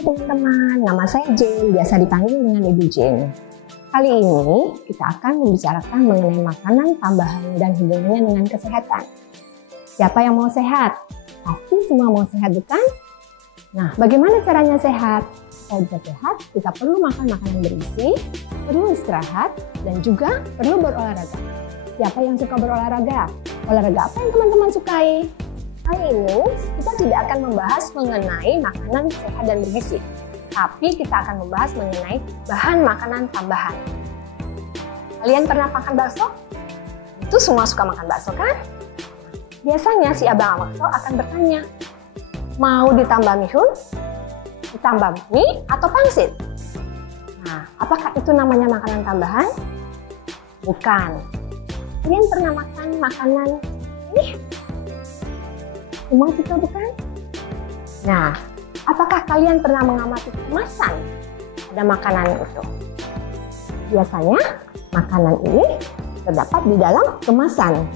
teman-teman, nama saya Jane, biasa dipanggil dengan Ibu Jane. Kali ini kita akan membicarakan mengenai makanan tambahan dan hubungannya dengan kesehatan. Siapa yang mau sehat? Pasti semua mau sehat, bukan? Nah, bagaimana caranya sehat? Supaya bisa sehat, kita perlu makan makanan bergizi, perlu istirahat, dan juga perlu berolahraga. Siapa yang suka berolahraga? Olahraga apa yang teman-teman sukai? Kali ini kita tidak akan membahas mengenai makanan sehat dan bergizi, tapi kita akan membahas mengenai bahan makanan tambahan. Kalian pernah makan bakso? Itu semua suka makan bakso, kan? Biasanya si abang bakso akan bertanya, mau ditambah mihun, ditambah mie, atau pangsit? Nah, apakah itu namanya makanan tambahan? Bukan. Kalian pernah makan makanan ini? Semua suka, bukan? Nah, apakah kalian pernah mengamati kemasan pada makanan itu? Biasanya, makanan ini terdapat di dalam kemasan.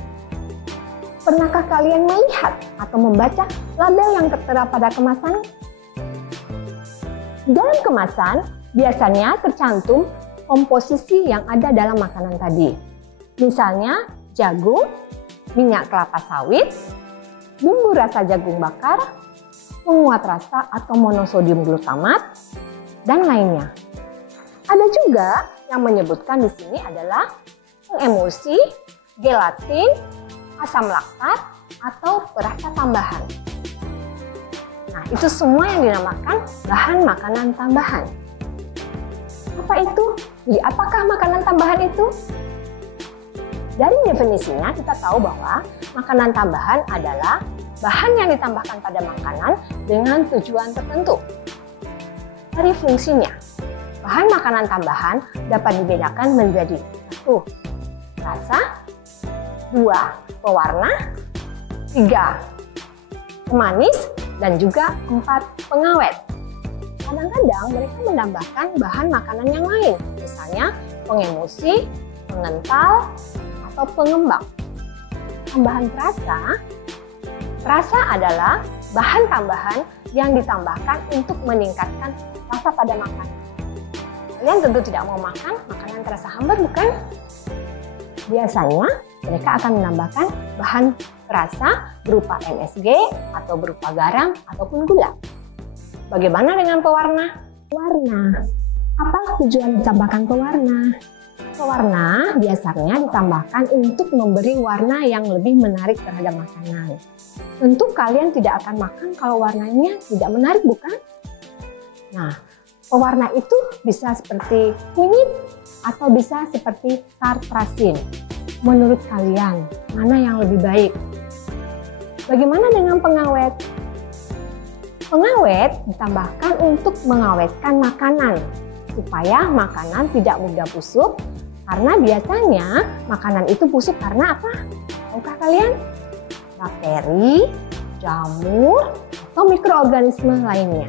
Pernahkah kalian melihat atau membaca label yang tertera pada kemasan? Di dalam kemasan, biasanya tercantum komposisi yang ada dalam makanan tadi. Misalnya, jagung, minyak kelapa sawit, bumbu rasa jagung bakar, penguat rasa atau monosodium glutamat, dan lainnya. Ada juga yang menyebutkan di sini adalah pengemulsi, gelatin, asam laktat, atau perasa tambahan. Nah, itu semua yang dinamakan bahan makanan tambahan. Apa itu? Jadi, apakah makanan tambahan itu? Dari definisinya kita tahu bahwa makanan tambahan adalah bahan yang ditambahkan pada makanan dengan tujuan tertentu. Dari fungsinya, bahan makanan tambahan dapat dibedakan menjadi 1. Rasa, 2. Pewarna, 3. Pemanis, dan juga 4. Pengawet. Kadang-kadang mereka menambahkan bahan makanan yang lain, misalnya pengemulsi, pengental, atau pengembang. Tambahan perasa adalah bahan tambahan yang ditambahkan untuk meningkatkan rasa pada makanan. Kalian tentu tidak mau makan makanan terasa hambar, bukan? Biasanya mereka akan menambahkan bahan perasa berupa MSG atau berupa garam ataupun gula. Bagaimana dengan pewarna? Pewarna. Apa tujuan ditambahkan pewarna? Pewarna biasanya ditambahkan untuk memberi warna yang lebih menarik terhadap makanan. Tentu kalian tidak akan makan kalau warnanya tidak menarik, bukan? Nah, pewarna itu bisa seperti kunyit atau bisa seperti tartrazin. Menurut kalian, mana yang lebih baik? Bagaimana dengan pengawet? Pengawet ditambahkan untuk mengawetkan makanan, supaya makanan tidak mudah busuk, karena biasanya makanan itu busuk karena apa? Tahukah kalian? Bakteri, jamur, atau mikroorganisme lainnya.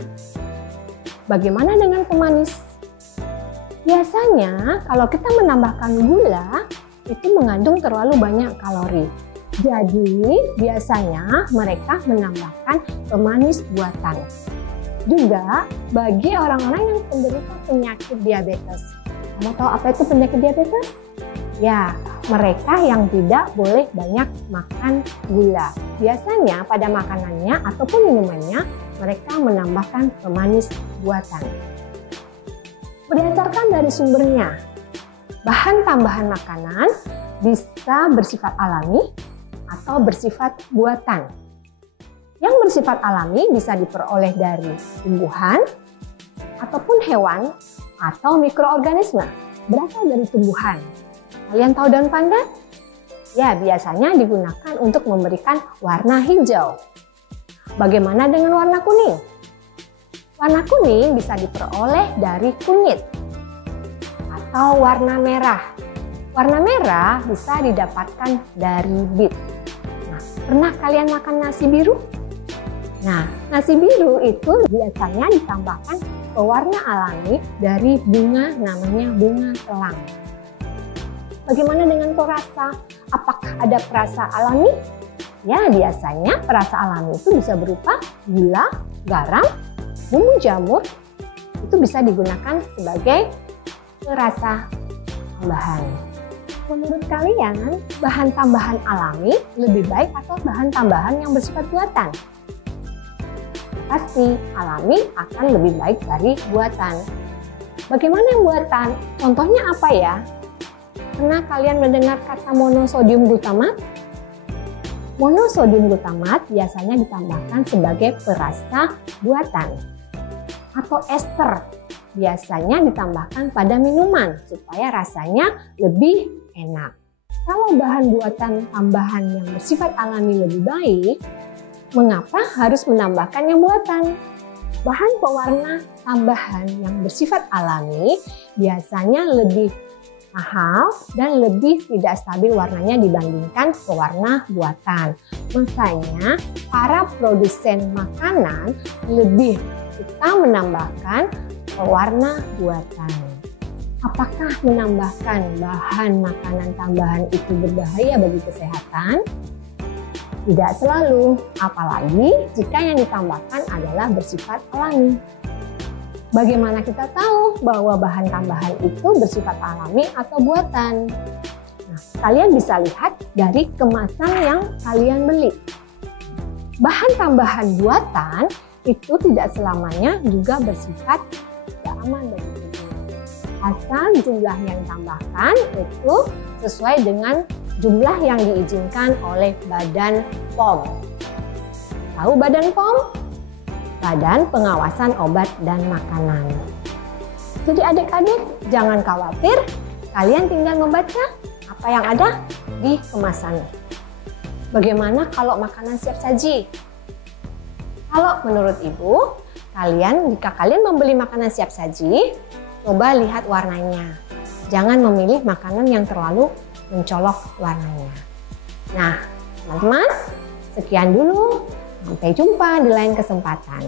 Bagaimana dengan pemanis? Biasanya kalau kita menambahkan gula, itu mengandung terlalu banyak kalori. Jadi biasanya mereka menambahkan pemanis buatan. Juga bagi orang-orang yang menderita penyakit diabetes. Kamu tahu apa itu penyakit diabetes? Ya, mereka yang tidak boleh banyak makan gula. Biasanya pada makanannya ataupun minumannya, mereka menambahkan pemanis buatan. Berdasarkan dari sumbernya, bahan tambahan makanan bisa bersifat alami atau bersifat buatan. Yang bersifat alami bisa diperoleh dari tumbuhan, ataupun hewan, atau mikroorganisme berasal dari tumbuhan. Kalian tahu daun pandan? Ya, biasanya digunakan untuk memberikan warna hijau. Bagaimana dengan warna kuning? Warna kuning bisa diperoleh dari kunyit atau warna merah. Warna merah bisa didapatkan dari bit. Nah, pernah kalian makan nasi biru? Nah, nasi biru itu biasanya ditambahkan pewarna alami dari bunga namanya bunga telang. Bagaimana dengan perasa? Apakah ada perasa alami? Ya, biasanya perasa alami itu bisa berupa gula, garam, bumbu jamur, itu bisa digunakan sebagai perasa tambahan. Menurut kalian, bahan tambahan alami lebih baik atau bahan tambahan yang bersifat buatan? Pasti alami akan lebih baik dari buatan. Bagaimana yang buatan? Contohnya apa ya? Pernah kalian mendengar kata monosodium glutamat? Monosodium glutamat biasanya ditambahkan sebagai perasa buatan atau ester. Biasanya ditambahkan pada minuman supaya rasanya lebih enak. Kalau bahan buatan tambahan yang bersifat alami lebih baik, mengapa harus menambahkan yang buatan? Bahan pewarna tambahan yang bersifat alami biasanya lebih mahal dan lebih tidak stabil warnanya dibandingkan pewarna buatan. Makanya para produsen makanan lebih suka menambahkan pewarna buatan. Apakah menambahkan bahan makanan tambahan itu berbahaya bagi kesehatan? Tidak selalu, apalagi jika yang ditambahkan adalah bersifat alami. Bagaimana kita tahu bahwa bahan tambahan itu bersifat alami atau buatan? Nah, kalian bisa lihat dari kemasan yang kalian beli. Bahan tambahan buatan itu tidak selamanya juga bersifat tidak aman bagi tubuh. Asal jumlah yang ditambahkan itu sesuai dengan jumlah yang diizinkan oleh Badan POM. Tahu Badan POM? Badan Pengawasan Obat dan Makanan. Jadi adik-adik jangan khawatir, kalian tinggal membaca apa yang ada di kemasannya. Bagaimana kalau makanan siap saji? Kalau menurut ibu, jika kalian membeli makanan siap saji, coba lihat warnanya. Jangan memilih makanan yang terlalu mencolok warnanya. Nah, teman-teman, sekian dulu. Sampai jumpa di lain kesempatan.